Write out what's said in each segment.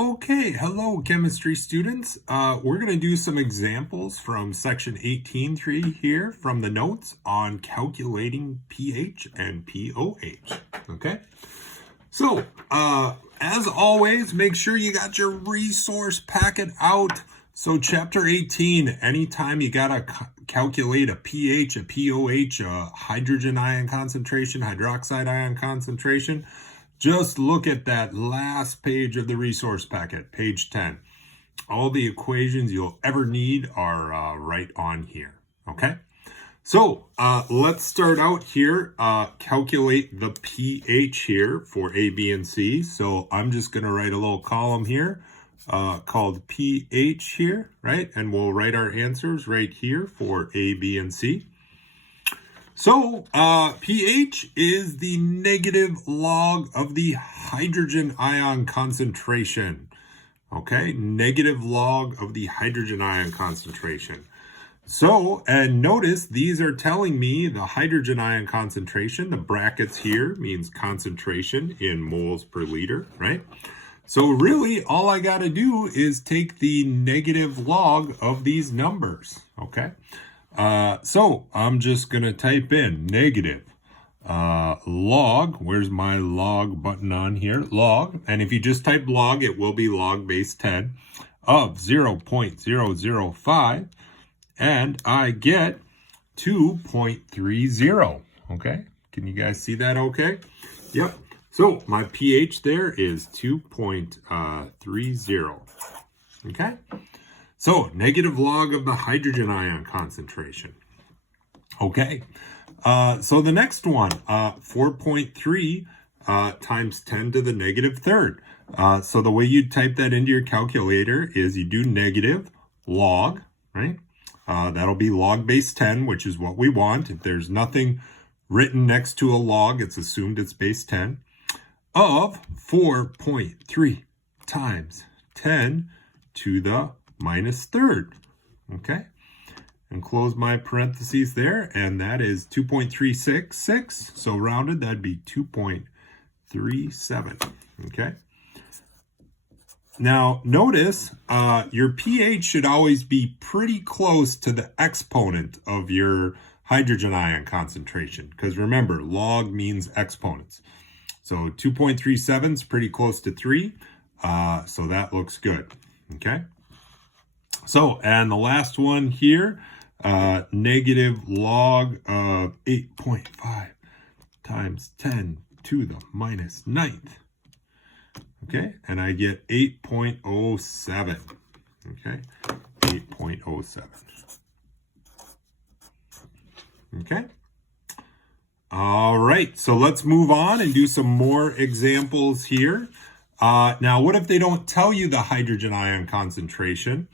Okay, hello chemistry students. We're going to do some examples from section 18.3 here from the notes on calculating pH and POH. Okay, so as always, make sure you got your resource packet out. So chapter 18, anytime you got to calculate a pH, a POH, a hydrogen ion concentration, hydroxide ion concentration, just look at that last page of the resource packet, page 10. All the equations you'll ever need are right on here, okay? So let's start out here, calculate the pH here for A, B, and C. So I'm just gonna write a little column here called pH here, right? And we'll write our answers right here for A, B, and C. So pH is the negative log of the hydrogen ion concentration. Okay, negative log of the hydrogen ion concentration. So, and notice these are telling me the hydrogen ion concentration. The brackets here means concentration in moles per liter, right? So really all I got to do is take the negative log of these numbers, okay? So I'm just going to type in negative log. Where's my log button on here? Log. And if you just type log, it will be log base 10 of 0.005. And I get 2.30. Okay. Can you guys see that okay? Yep. So my pH there is 2.30. Okay. So, negative log of the hydrogen ion concentration. Okay, so the next one, 4.3 times 10 to the negative third. So the way you type that into your calculator is you do negative log, right? That'll be log base 10, which is what we want. If there's nothing written next to a log, it's assumed it's base 10, of 4.3 times 10 to the minus third, okay? And close my parentheses there, and that is 2.366, so rounded, that'd be 2.37, okay? Now, notice your pH should always be pretty close to the exponent of your hydrogen ion concentration, because remember, log means exponents. So 2.37 is pretty close to 3, so that looks good, okay? So, and the last one here, negative log of 8.5 times 10 to the minus 9th. Okay, and I get 8.07. Okay, 8.07. Okay. All right, so let's move on and do some more examples here. Now, what if they don't tell you the hydrogen ion concentration?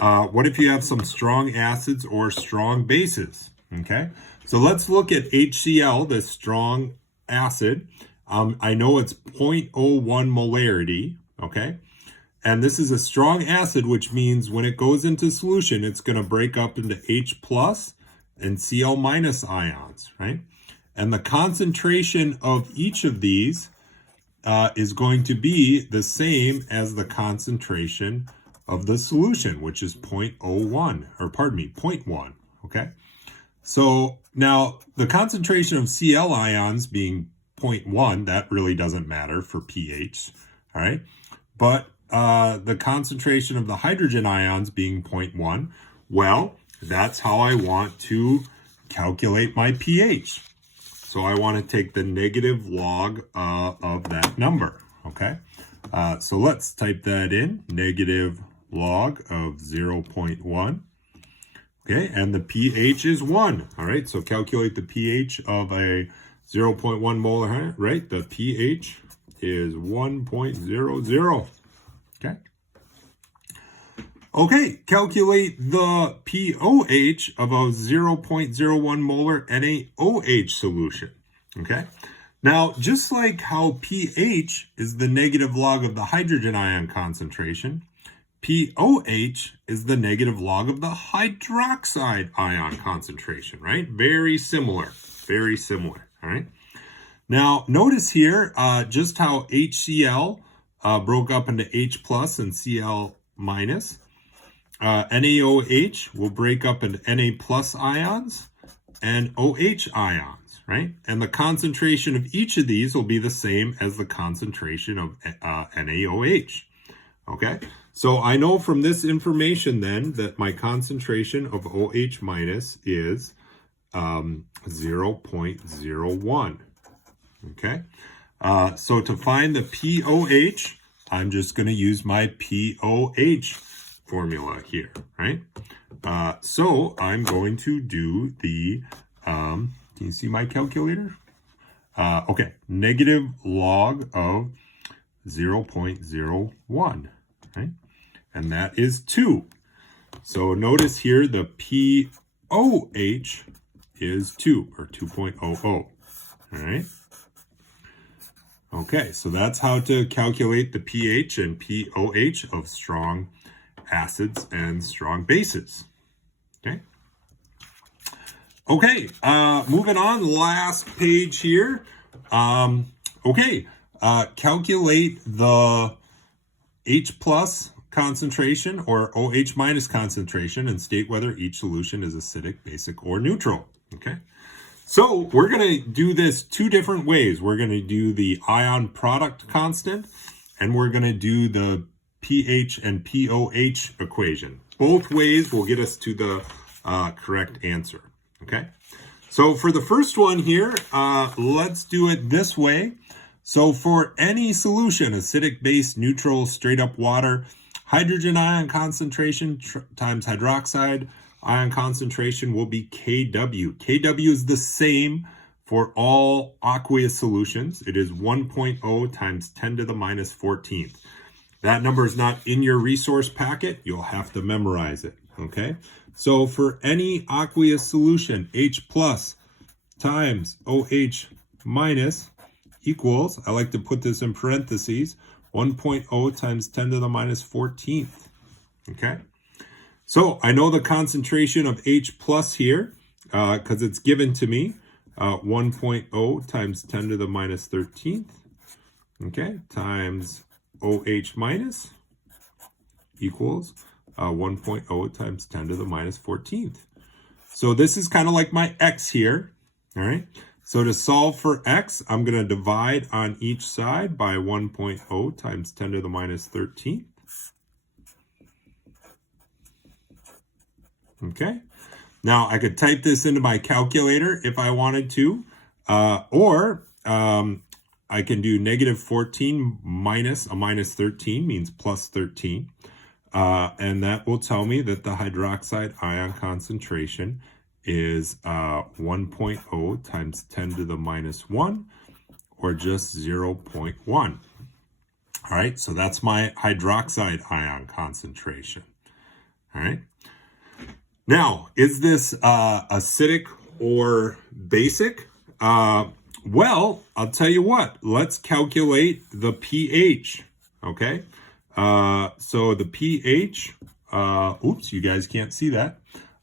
What if you have some strong acids or strong bases? Okay, so let's look at HCl, the strong acid. I know it's 0.01 molarity, okay? And this is a strong acid, which means when it goes into solution, it's going to break up into H plus and Cl minus ions, right? And the concentration of each of these is going to be the same as the concentration of the solution, which is 0.01, or pardon me, 0.1, okay? So now the concentration of Cl ions being 0.1, that really doesn't matter for pH, all right? But the concentration of the hydrogen ions being 0.1, well, that's how I want to calculate my pH. So I want to take the negative log of that number, okay? So let's type that in, negative log of 0.1. Okay, and the pH is 1. All right, so calculate the pH of a 0.1 molar, right? The pH is 1.00. Okay. Okay, calculate the pOH of a 0.01 molar NaOH solution. Okay. Now, just like how pH is the negative log of the hydrogen ion concentration, pOH is the negative log of the hydroxide ion concentration, right? Very similar, all right? Now, notice here just how HCl broke up into H plus and Cl minus. NaOH will break up into Na plus ions and OH ions, right? And the concentration of each of these will be the same as the concentration of NaOH, okay? So I know from this information then that my concentration of OH minus is 0.01, okay? So to find the POH, I'm just going to use my POH formula here, right? So I'm going to do the, can you see my calculator? Okay, negative log of 0.01, right? And that is 2. So notice here the POH is 2, or 2.00, all right? Okay, so that's how to calculate the pH and POH of strong acids and strong bases. Okay. Okay, moving on, last page here. Calculate the H plus concentration or OH minus concentration and state whether each solution is acidic, basic, or neutral. Okay. So we're going to do this two different ways. We're going to do the ion product constant, and we're going to do the pH and POH equation. Both ways will get us to the correct answer. Okay. So for the first one here, let's do it this way. So for any solution, acidic, base, neutral, straight up water, hydrogen ion concentration times hydroxide ion concentration will be Kw. Kw is the same for all aqueous solutions. It is 1.0 times 10 to the minus 14th. That number is not in your resource packet. You'll have to memorize it, okay? So for any aqueous solution, H plus times OH minus equals, I like to put this in parentheses, 1.0 times 10 to the minus 14th, okay? So I know the concentration of H plus here because it's given to me, 1.0 times 10 to the minus 13th, okay, times OH minus equals 1.0 times 10 to the minus 14th. So this is kind of like my X here, all right? So to solve for X, I'm going to divide on each side by 1.0 times 10 to the minus 13th. Okay, now I could type this into my calculator if I wanted to, or I can do negative 14 minus a minus 13 means plus 13. And that will tell me that the hydroxide ion concentration is 1.0 times 10 to the minus 1, or just 0.1. All right, so that's my hydroxide ion concentration. All right. Now, is this acidic or basic? Well, I'll tell you what. Let's calculate the pH, okay? So the pH, oops, you guys can't see that.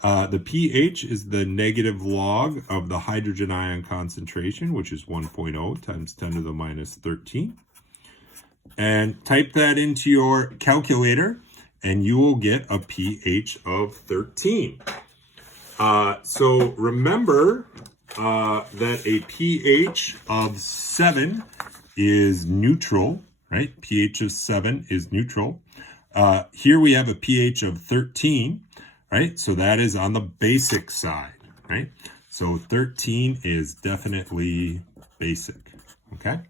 The pH is the negative log of the hydrogen ion concentration, which is 1.0 times 10 to the minus 13. And type that into your calculator, and you will get a pH of 13. So remember that a pH of 7 is neutral, right? pH of 7 is neutral. Here we have a pH of 13, right? So that is on the basic side, right? So 13 is definitely basic, okay?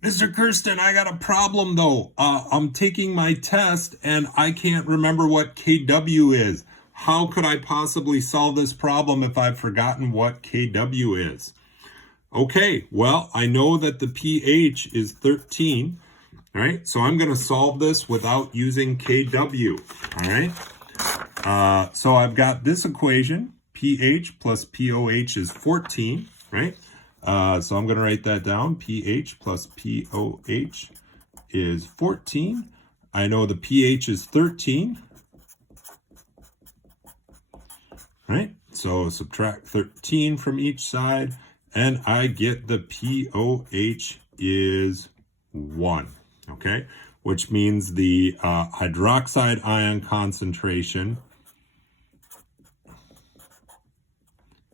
Mr. Kirsten, I got a problem though. I'm taking my test and I can't remember what Kw is. How could I possibly solve this problem if I've forgotten what Kw is? Okay, well, I know that the pH is 13, right? So I'm going to solve this without using Kw, all right? So I've got this equation, pH plus POH is 14, right? So I'm going to write that down. pH plus POH is 14. I know the pH is 13. Right? So subtract 13 from each side, and I get the POH is 1. okay? Which means the hydroxide ion concentration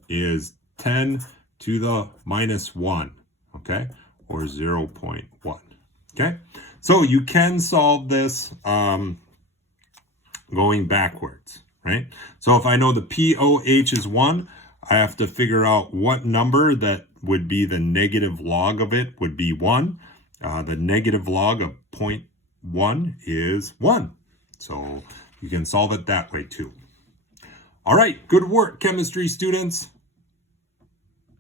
is 10 to the minus 1, okay? Or 0.1, okay? So you can solve this going backwards, right? So if I know the POH is 1, I have to figure out what number that would be the negative log of it would be 1. The negative log of 0.1 is 1. So you can solve it that way too. All right, good work, chemistry students.